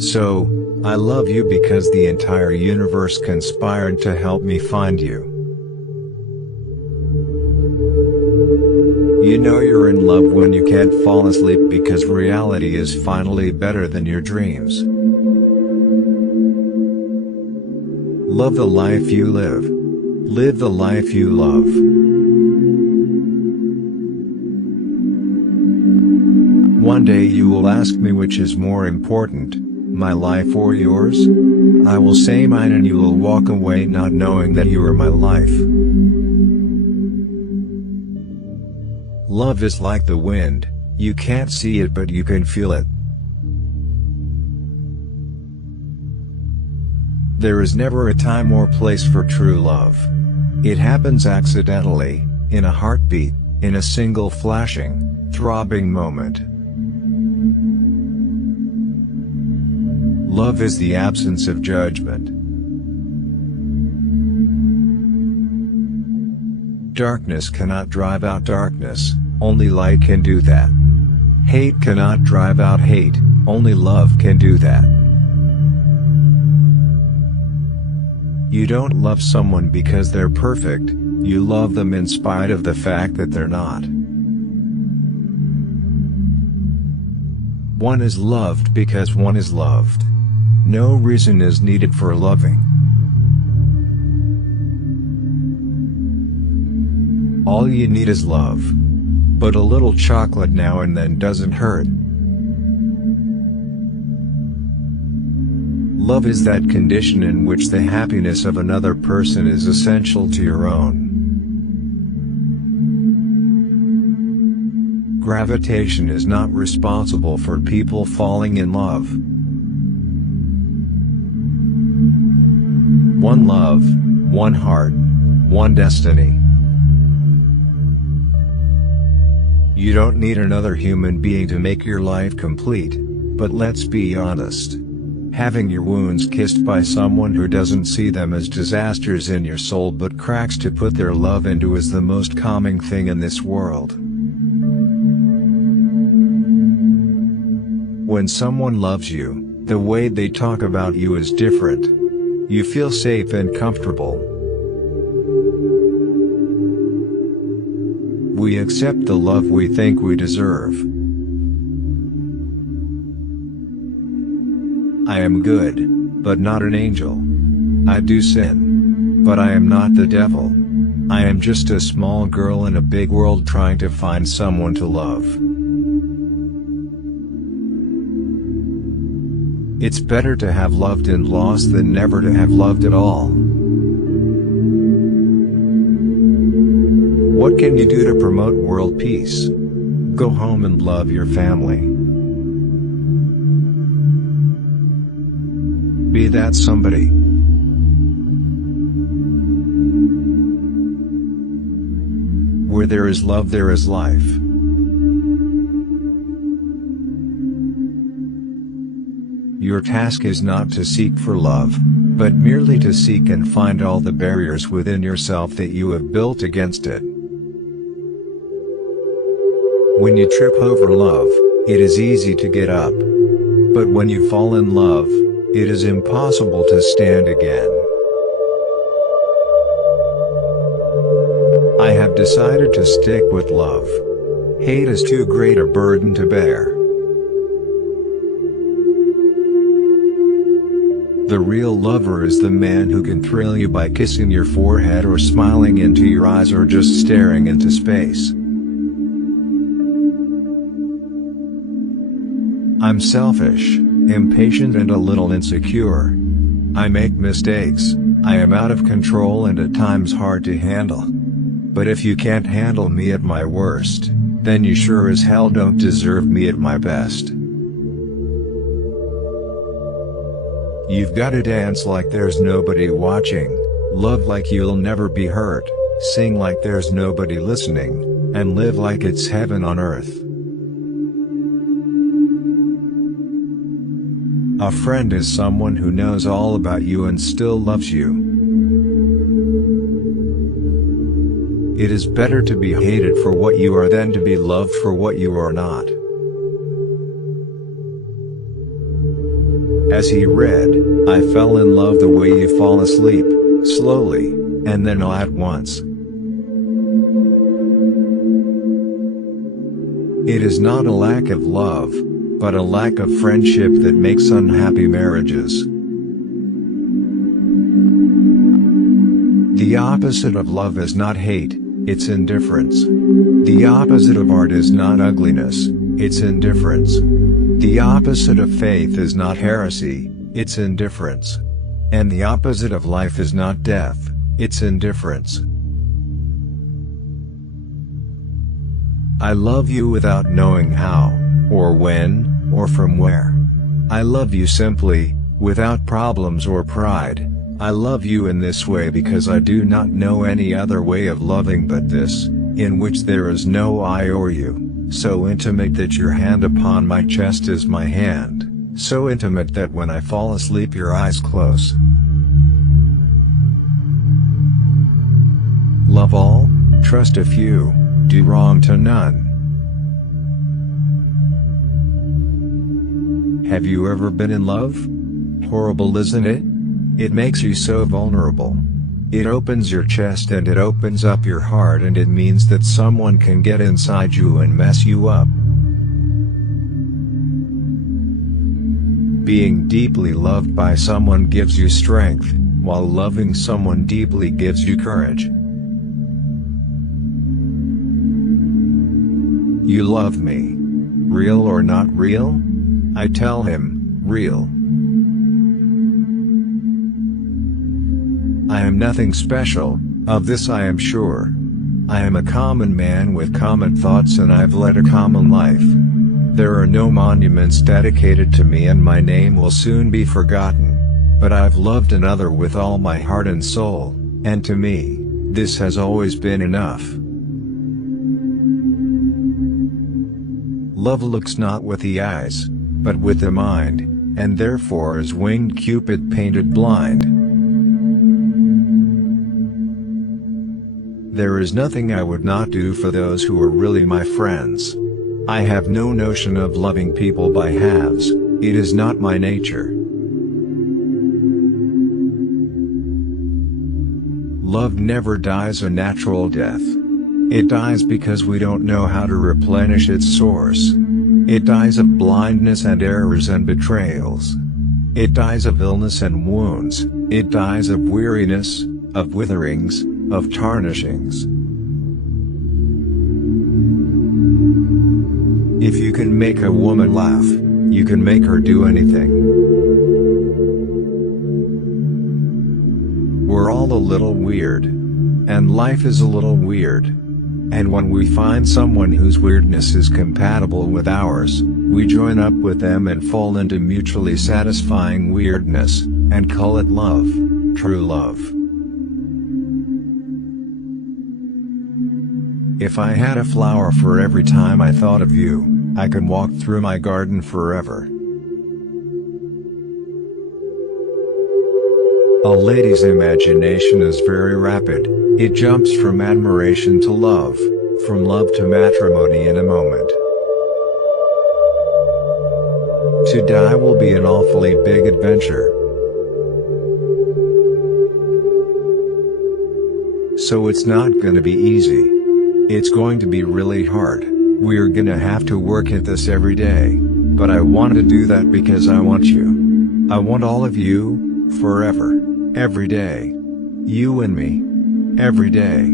So, I love you because the entire universe conspired to help me find you. You know you're in love when you can't fall asleep because reality is finally better than your dreams. Love the life you live. Live the life you love. One day you will ask me which is more important, my life or yours? I will say mine, and you will walk away not knowing that you are my life. Love is like the wind, you can't see it but you can feel it. There is never a time or place for true love. It happens accidentally, in a heartbeat, in a single flashing, throbbing moment. Love is the absence of judgment. Darkness cannot drive out darkness, only light can do that. Hate cannot drive out hate, only love can do that. You don't love someone because they're perfect, you love them in spite of the fact that they're not. One is loved because one is loved. No reason is needed for loving. All you need is love. But a little chocolate now and then doesn't hurt. Love is that condition in which the happiness of another person is essential to your own. Gravitation is not responsible for people falling in love. One love, one heart, one destiny. You don't need another human being to make your life complete, but let's be honest. Having your wounds kissed by someone who doesn't see them as disasters in your soul but cracks to put their love into is the most calming thing in this world. When someone loves you, the way they talk about you is different. You feel safe and comfortable. We accept the love we think we deserve. I am good, but not an angel. I do sin, but I am not the devil. I am just a small girl in a big world trying to find someone to love. It's better to have loved and lost than never to have loved at all. What can you do to promote world peace? Go home and love your family. Be that somebody. Where there is love, there is life. Your task is not to seek for love, but merely to seek and find all the barriers within yourself that you have built against it. When you trip over love, it is easy to get up. But when you fall in love, it is impossible to stand again. I have decided to stick with love. Hate is too great a burden to bear. The real lover is the man who can thrill you by kissing your forehead or smiling into your eyes or just staring into space. I'm selfish, impatient and a little insecure. I make mistakes, I am out of control and at times hard to handle. But if you can't handle me at my worst, then you sure as hell don't deserve me at my best. You've gotta dance like there's nobody watching, love like you'll never be hurt, sing like there's nobody listening, and live like it's heaven on earth. A friend is someone who knows all about you and still loves you. It is better to be hated for what you are than to be loved for what you are not. As he read, I fell in love the way you fall asleep, slowly, and then all at once. It is not a lack of love, but a lack of friendship that makes unhappy marriages. The opposite of love is not hate, it's indifference. The opposite of art is not ugliness, it's indifference. The opposite of faith is not heresy, it's indifference. And the opposite of life is not death, it's indifference. I love you without knowing how, or when, or from where. I love you simply, without problems or pride. I love you in this way because I do not know any other way of loving but this, in which there is no I or you, so intimate that your hand upon my chest is my hand, so intimate that when I fall asleep your eyes close. Love all, trust a few, do wrong to none. Have you ever been in love? Horrible, isn't it? It makes you so vulnerable. It opens your chest and it opens up your heart, and it means that someone can get inside you and mess you up. Being deeply loved by someone gives you strength, while loving someone deeply gives you courage. You love me. Real or not real? I tell him, real. I am nothing special, of this I am sure. I am a common man with common thoughts, and I've led a common life. There are no monuments dedicated to me, and my name will soon be forgotten. But I've loved another with all my heart and soul, and to me, this has always been enough. Love looks not with the eyes, but with the mind, and therefore is winged Cupid painted blind. There is nothing I would not do for those who are really my friends. I have no notion of loving people by halves, it is not my nature. Love never dies a natural death. It dies because we don't know how to replenish its source. It dies of blindness and errors and betrayals. It dies of illness and wounds, it dies of weariness, of witherings, of tarnishings. If you can make a woman laugh, you can make her do anything. We're all a little weird. And life is a little weird. And when we find someone whose weirdness is compatible with ours, we join up with them and fall into mutually satisfying weirdness, and call it love, true love. If I had a flower for every time I thought of you, I could walk through my garden forever. A lady's imagination is very rapid, it jumps from admiration to love, from love to matrimony in a moment. To die will be an awfully big adventure. So it's not gonna be easy. It's going to be really hard. We're gonna have to work at this every day, but I want to do that because I want you. I want all of you, forever, every day. You and me. Every day.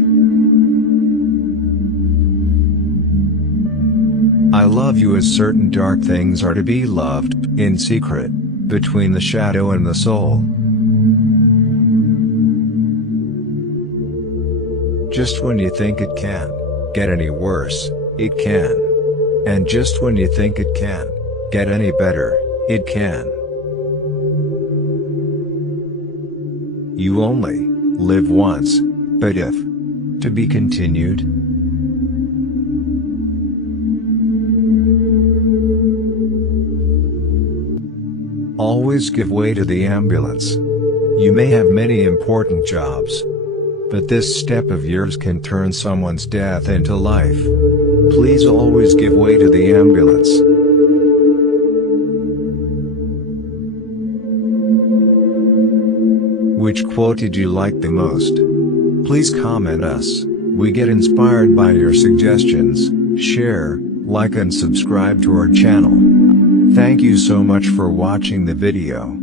I love you as certain dark things are to be loved, in secret, between the shadow and the soul. Just when you think it can't get any worse, it can. And just when you think it can't get any better, it can. You only live once, but if to be continued. Always give way to the ambulance. You may have many important jobs, but this step of yours can turn someone's death into life. Please always give way to the ambulance. Which quote did you like the most? Please comment us. We get inspired by your suggestions. Share, like and subscribe to our channel. Thank you so much for watching the video.